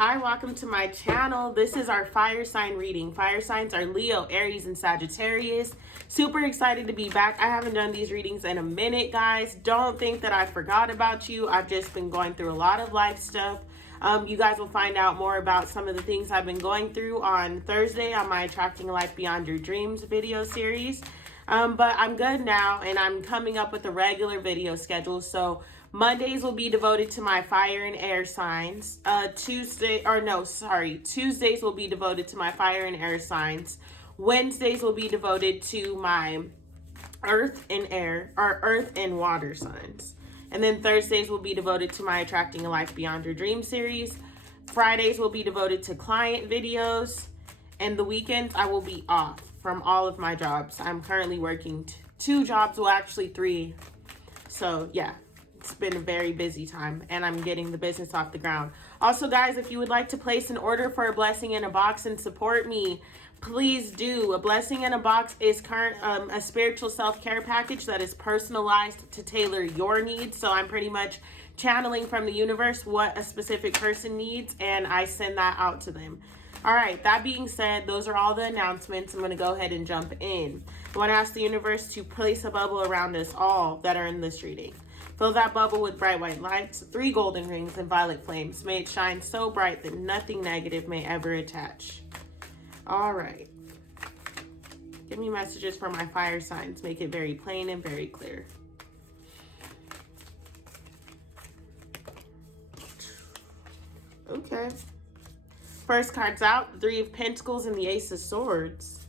Hi, welcome to my channel. This is our fire sign reading. Fire signs are Leo, Aries, and Sagittarius. Super excited to be back. I haven't done these readings in a minute, guys. Don't think that I forgot about you. I've just been going through a lot of life stuff. You guys will find out more about some of the things I've been going through on Thursday on my Attracting a Life Beyond Your Dreams video series. But I'm good now, and I'm coming up with a regular video schedule. So Mondays will be devoted to my fire and air signs. Tuesdays will be devoted to my fire and air signs. Wednesdays will be devoted to my earth and water signs. And then Thursdays will be devoted to my Attracting a Life Beyond Your Dream series. Fridays will be devoted to client videos. And the weekends I will be off from all of my jobs. I'm currently working 2 jobs, well actually 3. So yeah, it's been a very busy time and I'm getting the business off the ground. Also guys, if you would like to place an order for a blessing in a box and support me, please do. A blessing in a box is a spiritual self-care package that is personalized to tailor your needs. So I'm pretty much channeling from the universe what a specific person needs and I send that out to them. All right, that being said, those are all the announcements. I'm going to go ahead and jump in. I want to ask the universe to place a bubble around us all that are in this reading. Fill that bubble with bright white lights, 3 golden rings, and violet flames. May it shine so bright that nothing negative may ever attach. All right. Give me messages for my fire signs. Make it very plain and very clear. Okay. First card's out, the 3 of Pentacles and the Ace of Swords.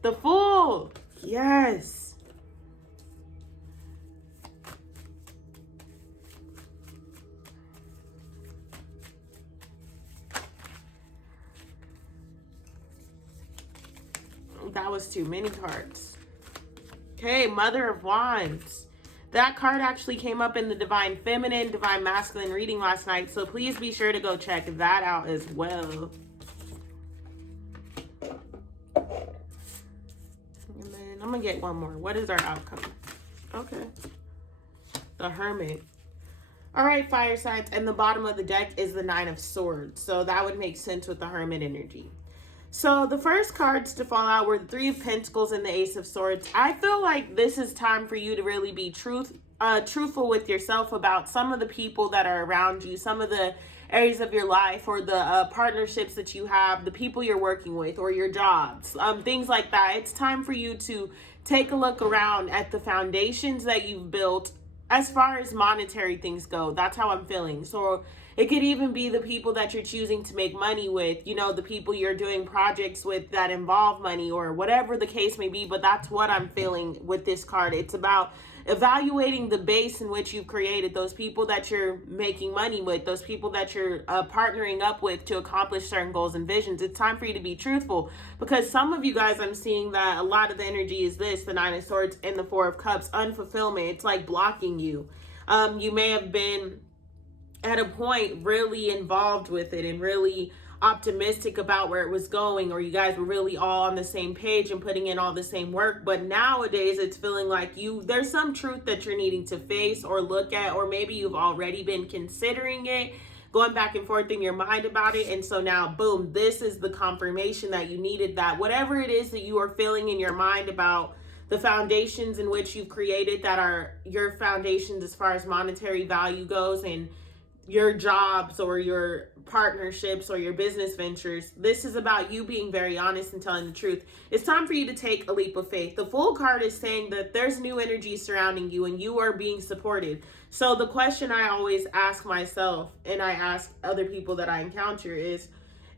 The Fool. Yes. That was too many cards. Okay, Mother of Wands. That card actually came up in the Divine Feminine, Divine Masculine reading last night, so please be sure to go check that out as well. And then I'm going to get one more. What is our outcome? Okay. The Hermit. All right, fire signs. And the bottom of the deck is the 9 of Swords, so that would make sense with the Hermit energy. So the first cards to fall out were the 3 of Pentacles and the Ace of Swords. I feel like this is time for you to really be truthful with yourself about some of the people that are around you, some of the areas of your life or the partnerships that you have, the people you're working with or your jobs, things like that. It's time for you to take a look around at the foundations that you've built as far as monetary things go. That's how I'm feeling. So it could even be the people that you're choosing to make money with, you know, the people you're doing projects with that involve money or whatever the case may be. But that's what I'm feeling with this card. It's about evaluating the base in which you've created, those people that you're making money with, those people that you're partnering up with to accomplish certain goals and visions. It's time for you to be truthful, because some of you guys, I'm seeing that a lot of the energy is this, the 9 of Swords and the 4 of Cups, unfulfillment. It's like blocking you. You may have been at a point really involved with it and really optimistic about where it was going, or you guys were really all on the same page and putting in all the same work. But nowadays it's feeling like there's some truth that you're needing to face or look at, or maybe you've already been considering it, going back and forth in your mind about it. And so now, boom, this is the confirmation that you needed, that whatever it is that you are feeling in your mind about the foundations in which you've created that are your foundations as far as monetary value goes, and your jobs or your partnerships or your business ventures, this is about you being very honest and telling the truth. It's time for you to take a leap of faith. The Fool card is saying that there's new energy surrounding you and you are being supported. So the question I always ask myself, and I ask other people that I encounter, is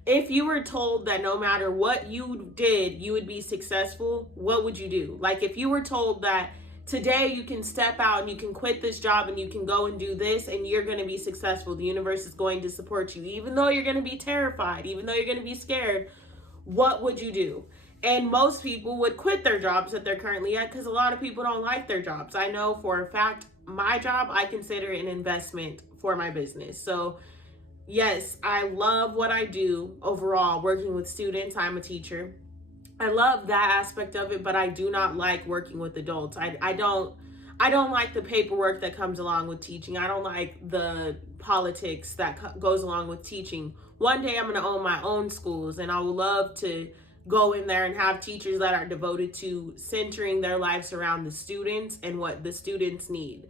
if you were told that no matter what you did, you would be successful, what would you do? Like if you were told that today you can step out and you can quit this job and you can go and do this and you're going to be successful, the universe is going to support you, even though you're going to be terrified, even though you're going to be scared, what would you do? And most people would quit their jobs that they're currently at, because a lot of people don't like their jobs. I know for a fact, my job, I consider an investment for my business. So yes, I love what I do overall, working with students. I'm a teacher. I love that aspect of it, but I do not like working with adults. I don't I don't like the paperwork that comes along with teaching. I don't like the politics that goes along with teaching. One day I'm going to own my own schools, and I would love to go in there and have teachers that are devoted to centering their lives around the students and what the students need.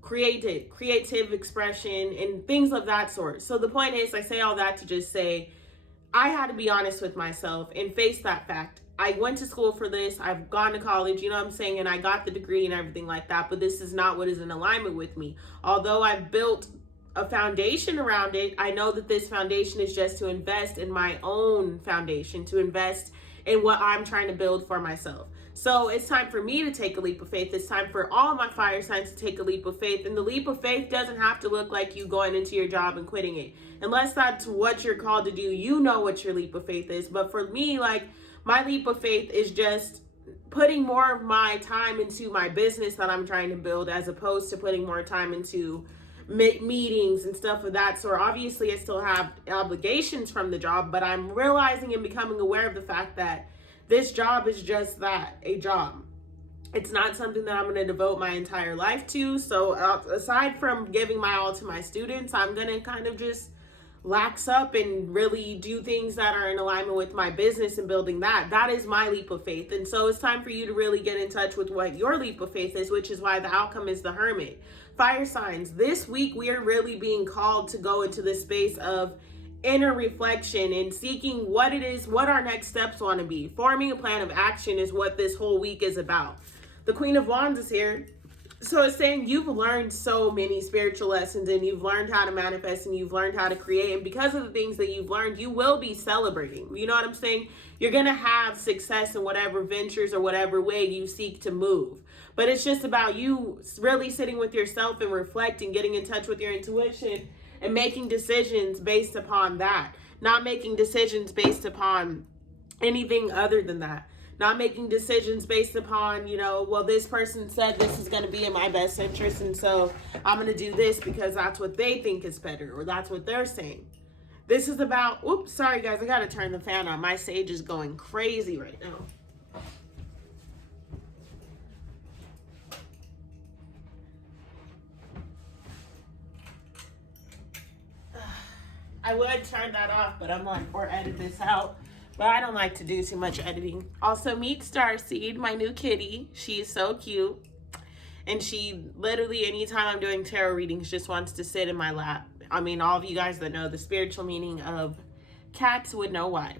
Creative expression and things of that sort. So the point is, I say all that to just say, I had to be honest with myself and face that fact. I went to school for this. I've gone to college, you know what I'm saying? And I got the degree and everything like that. But this is not what is in alignment with me. Although I've built a foundation around it, I know that this foundation is just to invest in my own foundation, to invest in what I'm trying to build for myself. So it's time for me to take a leap of faith. It's time for all my fire signs to take a leap of faith. And the leap of faith doesn't have to look like you going into your job and quitting it. Unless that's what you're called to do, you know what your leap of faith is. But for me, like, my leap of faith is just putting more of my time into my business that I'm trying to build, as opposed to putting more time into meetings and stuff of that sort. Obviously, I still have obligations from the job, but I'm realizing and becoming aware of the fact that this job is just that, a job. It's not something that I'm going to devote my entire life to. So aside from giving my all to my students, I'm going to kind of just lax up and really do things that are in alignment with my business and building that. That is my leap of faith. And so it's time for you to really get in touch with what your leap of faith is, which is why the outcome is the Hermit. Fire signs, this week we are really being called to go into this space of inner reflection and seeking what it is, what our next steps want to be. Forming a plan of action is what this whole week is about. The Queen of Wands is here. So it's saying you've learned so many spiritual lessons, and you've learned how to manifest, and you've learned how to create. And because of the things that you've learned, you will be celebrating. You know what I'm saying? You're going to have success in whatever ventures or whatever way you seek to move. But it's just about you really sitting with yourself and reflecting, getting in touch with your intuition, and making decisions based upon that. Not making decisions based upon anything other than that. Not making decisions based upon, well, this person said this is going to be in my best interest, and so I'm going to do this because that's what they think is better, or that's what they're saying. This is about, oops, sorry guys, I got to turn the fan on. My sage is going crazy right now. I would turn that off, but I'm like, or edit this out. But I don't like to do too much editing. Also, meet Starseed, my new kitty. She's so cute. And she literally, anytime I'm doing tarot readings, just wants to sit in my lap. I mean, all of you guys that know the spiritual meaning of cats would know why.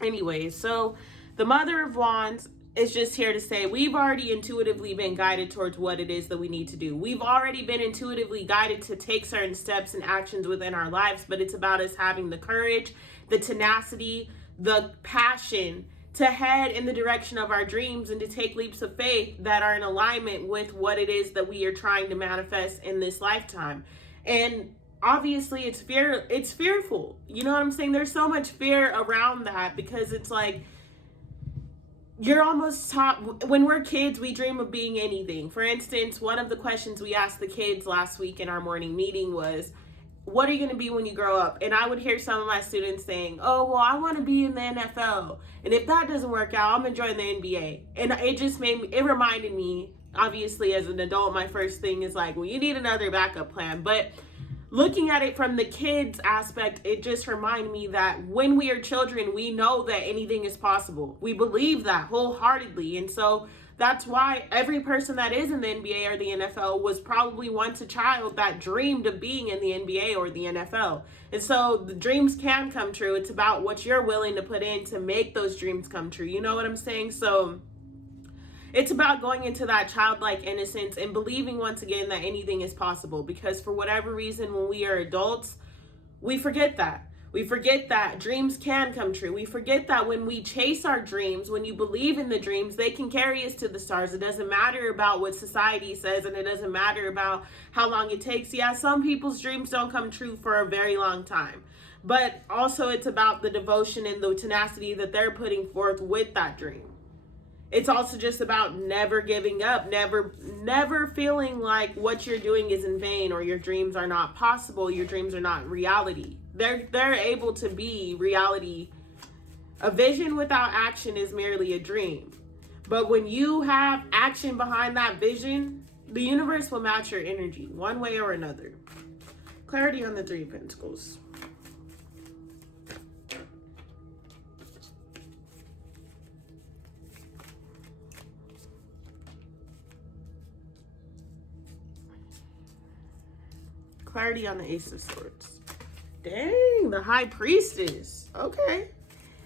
Anyways, so the Mother of Wands is just here to say we've already intuitively been guided towards what it is that we need to do. We've already been intuitively guided to take certain steps and actions within our lives, but it's about us having the courage, the tenacity, the passion to head in the direction of our dreams and to take leaps of faith that are in alignment with what it is that we are trying to manifest in this lifetime. And obviously it's fearful. You know what I'm saying? There's so much fear around that, because it's like you're almost taught, when we're kids, we dream of being anything. For instance, one of the questions we asked the kids last week in our morning meeting was, what are you going to be when you grow up? And I would hear some of my students saying, oh, well, I want to be in the NFL. And if that doesn't work out, I'm going to join the NBA. And it just it reminded me, obviously, as an adult, my first thing is like, well, you need another backup plan. But looking at it from the kids aspect, it just reminded me that when we are children, we know that anything is possible. We believe that wholeheartedly. And so that's why every person that is in the NBA or the NFL was probably once a child that dreamed of being in the NBA or the NFL. And so the dreams can come true. It's about what you're willing to put in to make those dreams come true. You know what I'm saying? So it's about going into that childlike innocence and believing once again that anything is possible, because for whatever reason, when we are adults, we forget that. We forget that dreams can come true. We forget that when we chase our dreams, when you believe in the dreams, they can carry us to the stars. It doesn't matter about what society says, and it doesn't matter about how long it takes. Yeah, some people's dreams don't come true for a very long time. But also it's about the devotion and the tenacity that they're putting forth with that dream. It's also just about never giving up, never feeling like what you're doing is in vain, or your dreams are not possible, your dreams are not reality. They're able to be reality. A vision without action is merely a dream. But when you have action behind that vision, The universe will match your energy one way or another. Clarity on the Three of Pentacles. Clarity on the Ace of Swords. Dang, the High Priestess. Okay.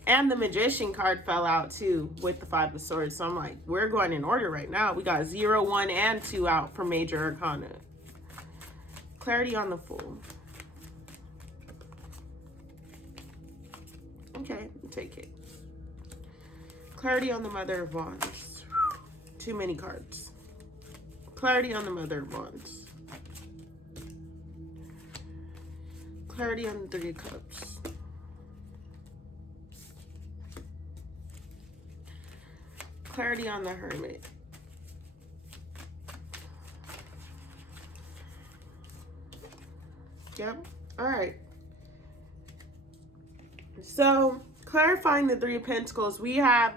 And the Magician card fell out too with the Five of Swords. So I'm like, we're going in order right now. We got 0, 1, and 2 out for Major Arcana. Clarity on the Fool. Okay, take it. Clarity on the Mother of Wands. Too many cards. Clarity on the Mother of Wands. Clarity on the Three of Cups. Clarity on the Hermit. Yep. All right. So, clarifying the Three of Pentacles, we have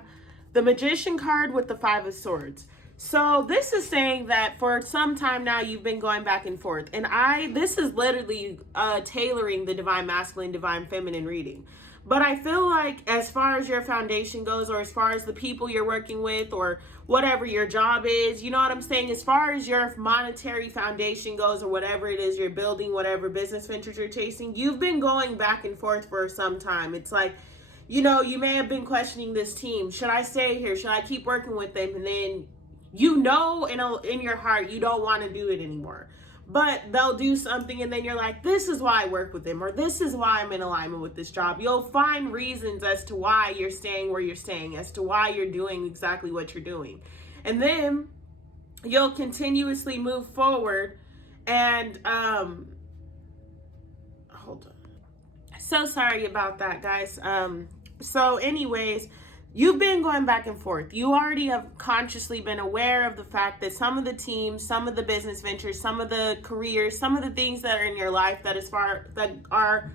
the Magician card with the Five of Swords. So this is saying that for some time now you've been going back and forth, and this is literally tailoring the Divine Masculine, Divine Feminine reading. But I feel like as far as your foundation goes, or as far as the people you're working with, or whatever your job is, you know what I'm saying? As far as your monetary foundation goes, or whatever it is you're building, whatever business ventures you're chasing, you've been going back and forth for some time. It's like, you know, you may have been questioning this team. Should I stay here? Should I keep working with them? And then you know in your heart you don't want to do it anymore, but they'll do something and then you're like, this is why I work with them, or this is why I'm in alignment with this job. You'll find reasons as to why you're staying where you're staying, as to why you're doing exactly what you're doing, and then you'll continuously move forward. And hold on, so sorry about that, guys. So anyways, you've been going back and forth. You already have consciously been aware of the fact that some of the teams, some of the business ventures, some of the careers, some of the things that are in your life that are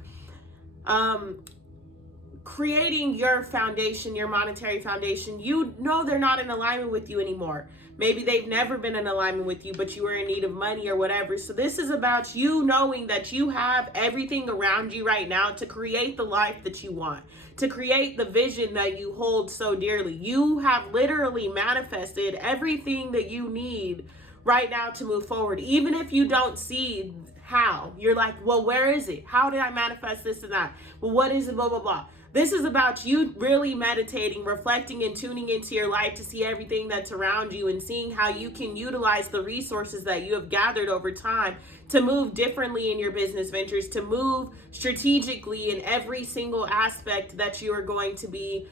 creating your foundation, your monetary foundation, you know they're not in alignment with you anymore. Maybe they've never been in alignment with you, but you were in need of money or whatever. So this is about you knowing that you have everything around you right now to create the life that you want, to create the vision that you hold so dearly. You have literally manifested everything that you need right now to move forward. Even if you don't see how, you're like, well, where is it? How did I manifest this and that? Well, what is it? Blah, blah, blah. This is about you really meditating, reflecting, and tuning into your life to see everything that's around you and seeing how you can utilize the resources that you have gathered over time to move differently in your business ventures, to move strategically in every single aspect that you are going to be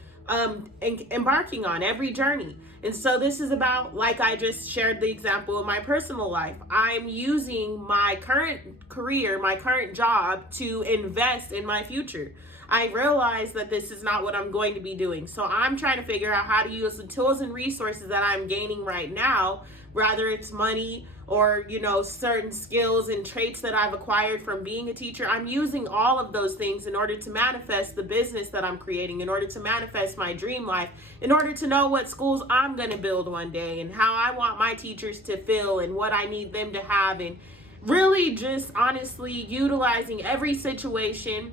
embarking on, every journey. And so this is about, like I just shared the example of my personal life. I'm using my current career, my current job to invest in my future. I realize that this is not what I'm going to be doing. So I'm trying to figure out how to use the tools and resources that I'm gaining right now, whether it's money or, you know, certain skills and traits that I've acquired from being a teacher. I'm using all of those things in order to manifest the business that I'm creating, in order to manifest my dream life, in order to know what schools I'm going to build one day and how I want my teachers to feel and what I need them to have, and really just honestly utilizing every situation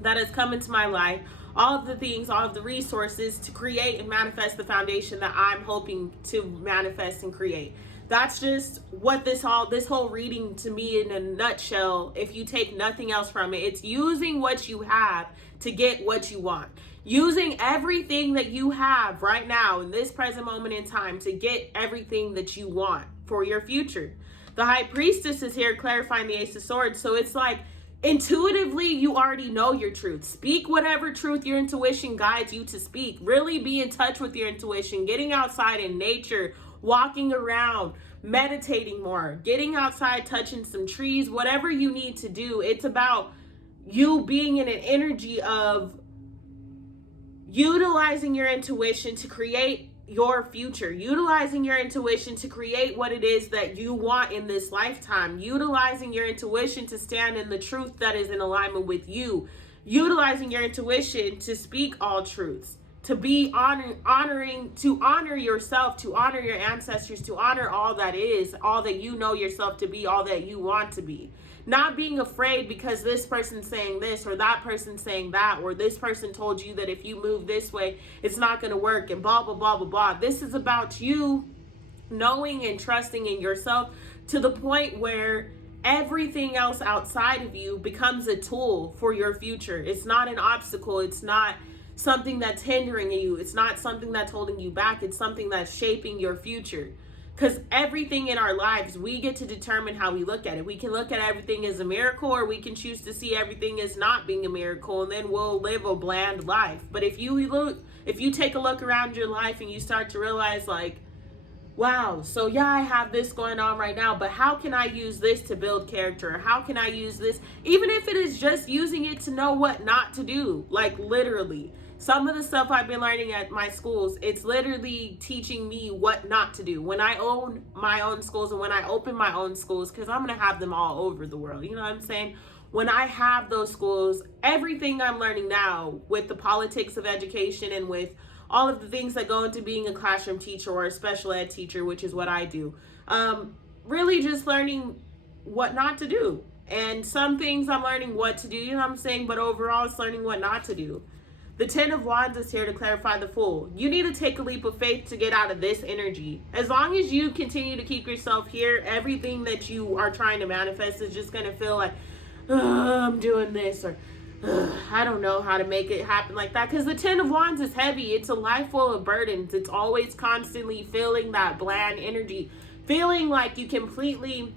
that has come into my life, all of the things, all of the resources to create and manifest the foundation that I'm hoping to manifest and create. That's just what this whole reading to me in a nutshell, if you take nothing else from it, it's using what you have to get what you want. Using everything that you have right now in this present moment in time to get everything that you want for your future. The High Priestess is here clarifying the Ace of Swords. So it's like, intuitively, you already know your truth. Speak whatever truth your intuition guides you to speak. Really be in touch with your intuition, getting outside in nature, walking around, meditating more, getting outside, touching some trees, whatever you need to do. It's about you being in an energy of utilizing your intuition to create your future, utilizing your intuition to create what it is that you want in this lifetime, utilizing your intuition to stand in the truth that is in alignment with you, utilizing your intuition to speak all truths. to be honoring, to honor yourself, to honor your ancestors, to honor all that is, all that you know yourself to be, all that you want to be. Not being afraid because this person's saying this or that person's saying that, or this person told you that if you move this way, it's not going to work, and blah, blah, blah, blah, blah. This is about you knowing and trusting in yourself to the point where everything else outside of you becomes a tool for your future. It's not an obstacle. It's not something that's hindering you. It's not something that's holding you back. It's something that's shaping your future. Because everything in our lives, we get to determine how we look at it. We can look at everything as a miracle, or we can choose to see everything as not being a miracle, and then we'll live a bland life. But if you take a look around your life and you start to realize, like, wow, so yeah, I have this going on right now, but how can I use this to build character? How can I use this? Even if it is just using it to know what not to do, like literally. Some of the stuff I've been learning at my schools, it's literally teaching me what not to do. When I own my own schools and when I open my own schools, because I'm going to have them all over the world, you know what I'm saying? When I have those schools, everything I'm learning now with the politics of education and with all of the things that go into being a classroom teacher or a special ed teacher, which is what I do, really just learning what not to do. And some things I'm learning what to do, you know what I'm saying? But overall, it's learning what not to do. The 10 of Wands is here to clarify the Fool. You need to take a leap of faith to get out of this energy. As long as you continue to keep yourself here, everything that you are trying to manifest is just going to feel like, I'm doing this, or I don't know how to make it happen like that. Because the 10 of Wands is heavy. It's a life full of burdens. It's always constantly feeling that bland energy, feeling like you completely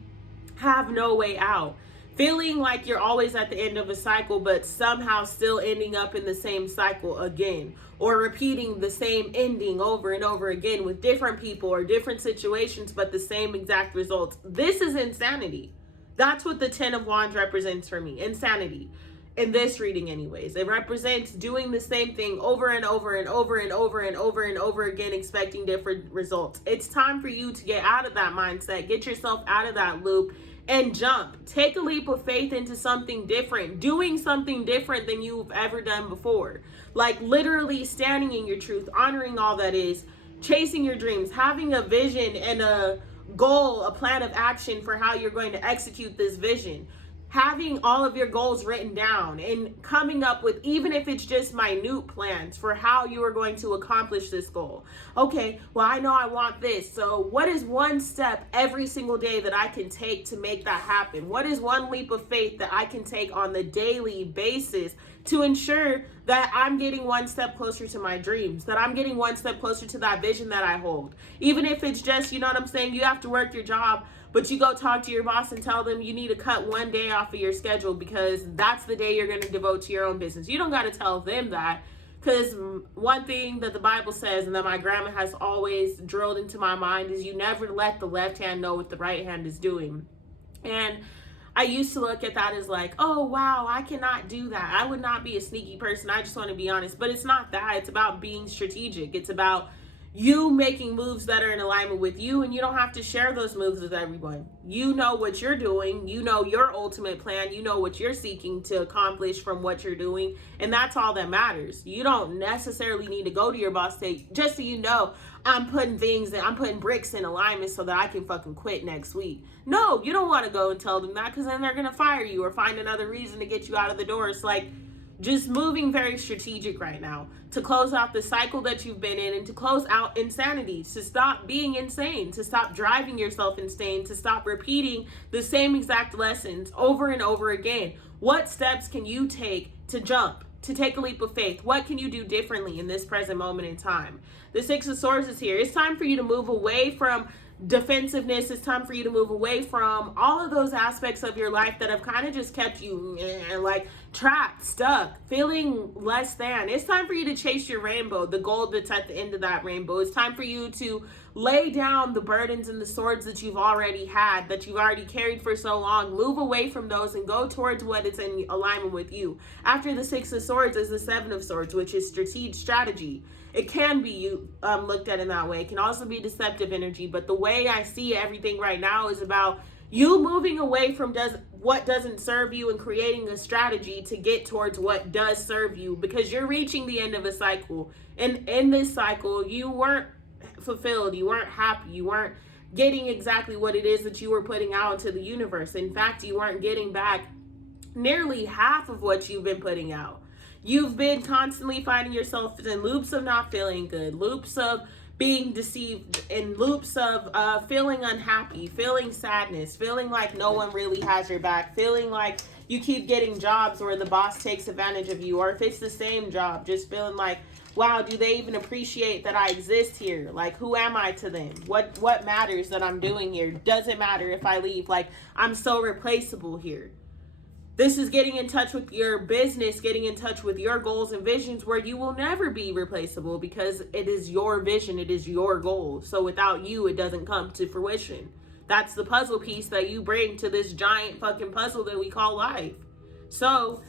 have no way out. Feeling like you're always at the end of a cycle, but somehow still ending up in the same cycle again, or repeating the same ending over and over again with different people or different situations, but the same exact results. This is insanity. That's what the 10 of Wands represents for me. Insanity. In this reading anyways. It represents doing the same thing over and over and over and over and over and over again, expecting different results. It's time for you to get out of that mindset, get yourself out of that loop, and jump. Take a leap of faith into something different, doing something different than you've ever done before. Like literally standing in your truth, honoring all that is, chasing your dreams, having a vision and a goal, a plan of action for how you're going to execute this vision. Having all of your goals written down and coming up with, even if it's just minute plans for how you are going to accomplish this goal. Okay, well, I know I want this. So what is one step every single day that I can take to make that happen? What is one leap of faith that I can take on the daily basis to ensure that I'm getting one step closer to my dreams, that I'm getting one step closer to that vision that I hold? Even if it's just, you know what I'm saying, you have to work your job, but you go talk to your boss and tell them you need to cut one day off of your schedule because that's the day you're going to devote to your own business. You don't got to tell them that, because one thing that the Bible says and that my grandma has always drilled into my mind is you never let the left hand know what the right hand is doing. And I used to look at that as like, oh, wow, I cannot do that. I would not be a sneaky person. I just want to be honest. But it's not that. It's about being strategic. It's about you making moves that are in alignment with you, and you don't have to share those moves with everyone. You know what you're doing. You know your ultimate plan. You know what you're seeking to accomplish from what you're doing, and that's all that matters. You don't necessarily need to go to your boss say, just so you know, I'm putting bricks in alignment so that I can fucking quit next week. No, you don't want to go and tell them that, because then they're going to fire you or find another reason to get you out of the door. It's like, just moving very strategic right now to close out the cycle that you've been in and to close out insanity, to stop being insane, to stop driving yourself insane, to stop repeating the same exact lessons over and over again. What steps can you take to jump, to take a leap of faith? What can you do differently in this present moment in time? The 6 of Swords is here. It's time for you to move away from defensiveness. It's time for you to move away from all of those aspects of your life that have kind of just kept you like trapped, stuck, feeling less than. It's time for you to chase your rainbow, the gold that's at the end of that rainbow. It's time for you to lay down the burdens and the swords that you've already had, that you've already carried for so long. Move away from those and go towards what is in alignment with you. After the 6 of Swords is the 7 of Swords, which is strategy. It can be looked at in that way. It can also be deceptive energy, but the way I see everything right now is about You moving away from what doesn't serve you and creating a strategy to get towards what does serve you, because you're reaching the end of a cycle. And in this cycle, you weren't fulfilled, you weren't happy, you weren't getting exactly what it is that you were putting out into the universe. In fact, you weren't getting back nearly half of what you've been putting out. You've been constantly finding yourself in loops of not feeling good, loops of being deceived, in loops of feeling unhappy, feeling sadness, feeling like no one really has your back, feeling like you keep getting jobs where the boss takes advantage of you, or if it's the same job, just feeling like, wow, do they even appreciate that I exist here? Like, who am I to them? What matters that I'm doing here? Does it matter if I leave? Like, I'm so replaceable here. This is getting in touch with your business, getting in touch with your goals and visions, where you will never be replaceable because it is your vision, it is your goal. So without you, it doesn't come to fruition. That's the puzzle piece that you bring to this giant fucking puzzle that we call life. So,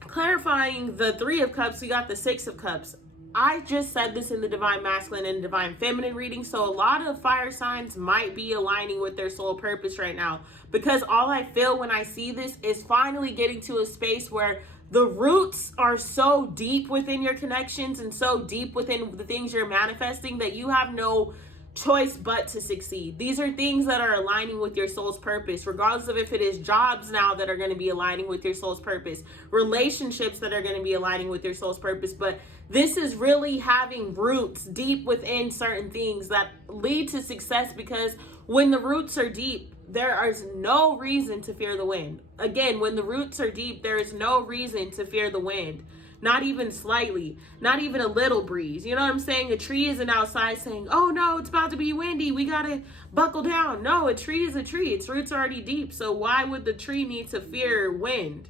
clarifying the 3 of Cups, we got the 6 of Cups. I just said this in the Divine Masculine and Divine Feminine reading, so a lot of fire signs might be aligning with their soul purpose right now, because all I feel when I see this is finally getting to a space where the roots are so deep within your connections and so deep within the things you're manifesting that you have no choice but to succeed. These are things that are aligning with your soul's purpose, regardless of if it is jobs now that are going to be aligning with your soul's purpose, relationships that are going to be aligning with your soul's purpose. But this is really having roots deep within certain things that lead to success, because when the roots are deep, there is no reason to fear the wind. Again, when the roots are deep, there is no reason to fear the wind. Not even slightly, not even a little breeze. You know what I'm saying? A tree isn't outside saying, oh no, it's about to be windy, we gotta buckle down. No, a tree is a tree. Its roots are already deep. So why would the tree need to fear wind?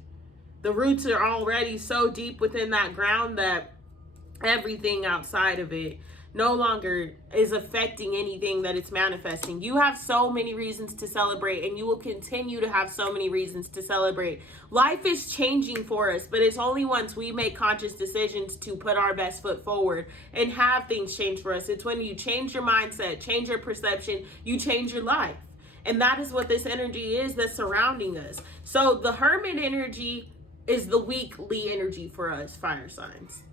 The roots are already so deep within that ground that everything outside of it no longer is affecting anything that it's manifesting. You have so many reasons to celebrate, and you will continue to have so many reasons to celebrate. Life is changing for us, but it's only once we make conscious decisions to put our best foot forward and have things change for us. It's when you change your mindset, change your perception, you change your life. And that is what this energy is that's surrounding us. So the Hermit energy is the weekly energy for us, fire signs.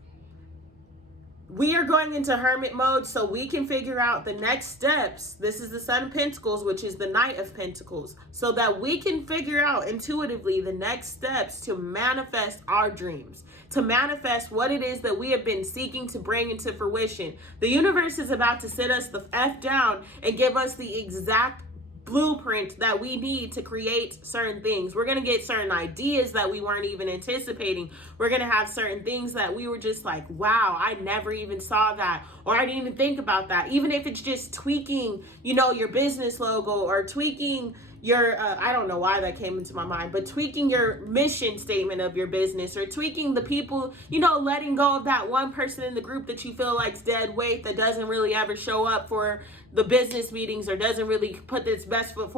We are going into hermit mode so we can figure out the next steps. This is the Sun of Pentacles, which is the Knight of Pentacles, so that we can figure out intuitively the next steps to manifest our dreams, to manifest what it is that we have been seeking to bring into fruition. The universe is about to sit us the F down and give us the exact blueprint that we need to create certain things. We're going to get certain ideas that we weren't even anticipating. We're going to have certain things that we were just like, wow, I never even saw that, or I didn't even think about that. Even if it's just tweaking, you know, your business logo, or tweaking your, I don't know why that came into my mind, but tweaking your mission statement of your business, or tweaking the people, you know, letting go of that one person in the group that you feel like's dead weight, that doesn't really ever show up for the business meetings, or doesn't really put their best foot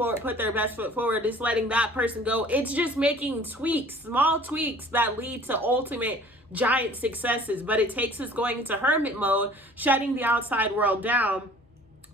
forward, is letting that person go. It's just making tweaks, small tweaks that lead to ultimate giant successes. But it takes us going into hermit mode, shutting the outside world down,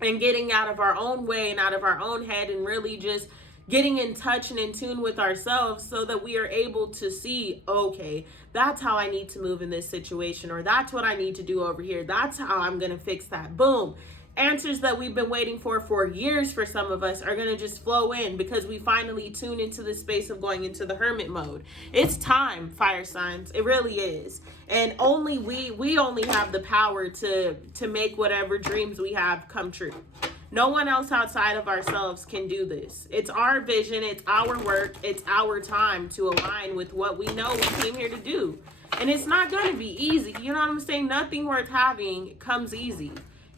and getting out of our own way and out of our own head, and really just getting in touch and in tune with ourselves, so that we are able to see, okay, that's how I need to move in this situation, or that's what I need to do over here. That's how I'm going to fix that. Boom. Answers that we've been waiting for years for some of us are going to just flow in, because we finally tune into the space of going into the hermit mode. It's time, fire signs. It really is. And only we only have the power to make whatever dreams we have come true. No one else outside of ourselves can do this. It's our vision, it's our work, it's our time to align with what we know we came here to do. And it's not going to be easy. You know what I'm saying? Nothing worth having comes easy.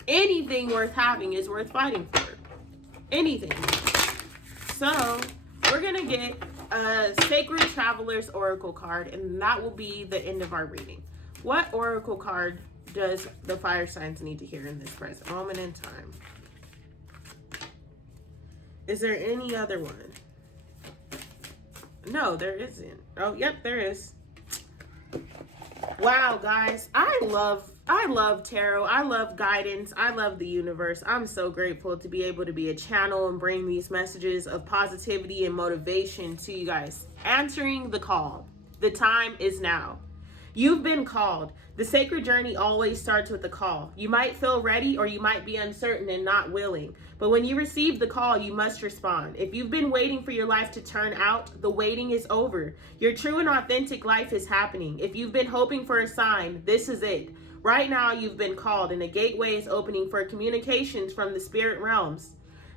Anything worth having is worth fighting for. Anything. So we're going to get a Sacred Traveler's Oracle card, and that will be the end of our reading. What Oracle card does the fire signs need to hear in this present moment in time? Is there any other one? No, there isn't. Oh, yep, there is. Wow, guys, I love I love tarot. I love guidance. I love the universe. I'm so grateful to be able to be a channel and bring these messages of positivity and motivation to you guys. Answering the call. The time is now. You've been called. The sacred journey always starts with a call. You might feel ready or you might be uncertain and not willing. But when you receive the call, you must respond. If you've been waiting for your life to turn out, the waiting is over. Your true and authentic life is happening. If you've been hoping for a sign, this is it. Right now, you've been called and a gateway is opening for communications from the spirit realms.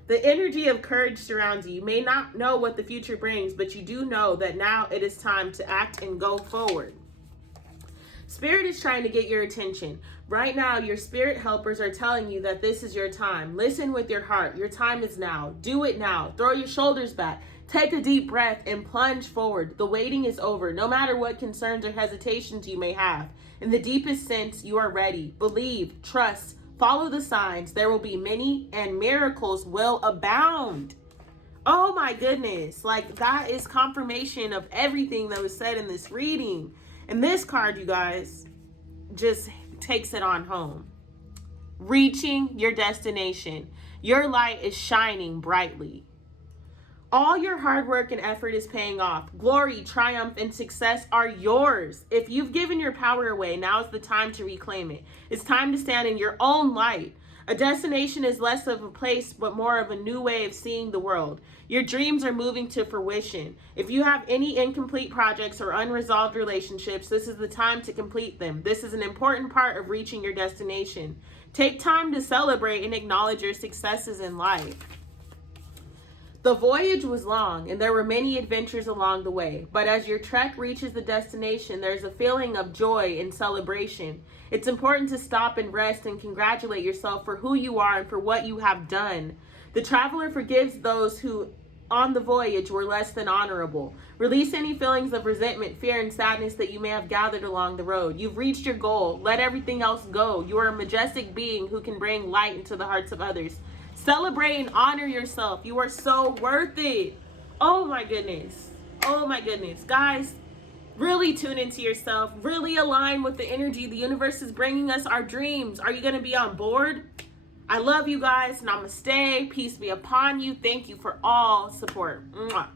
The energy of courage surrounds you. You may not know what the future brings, but you do know that now it is time to act and go forward. Spirit is trying to get your attention. Right now, your spirit helpers are telling you that this is your time. Listen with your heart. Your time is now. Do it now. Throw your shoulders back. Take a deep breath and plunge forward. The waiting is over. No matter what concerns or hesitations you may have. In the deepest sense, you are ready. Believe, trust, follow the signs. There will be many and miracles will abound. Oh my goodness. Like, that is confirmation of everything that was said in this reading. And this card, you guys, just takes it on home. Reaching your destination. Your light is shining brightly. All your hard work and effort is paying off. Glory, triumph, and success are yours. If you've given your power away, now is the time to reclaim it. It's time to stand in your own light. A destination is less of a place, but more of a new way of seeing the world. Your dreams are moving to fruition. If you have any incomplete projects or unresolved relationships, this is the time to complete them. This is an important part of reaching your destination. Take time to celebrate and acknowledge your successes in life. The voyage was long, and there were many adventures along the way. But as your trek reaches the destination, there's a feeling of joy and celebration. It's important to stop and rest and congratulate yourself for who you are and for what you have done. The traveler forgives those who on the voyage were less than honorable. Release any feelings of resentment, fear, and sadness that you may have gathered along the road. You've reached your goal. Let everything else go. You are a majestic being who can bring light into the hearts of others. Celebrate and honor yourself. You are so worth it. Oh my goodness. Oh my goodness. Guys, really tune into yourself. Really align with the energy. The universe is bringing us our dreams. Are you going to be on board? I love you guys. Namaste. Peace be upon you. Thank you for all support. Mwah.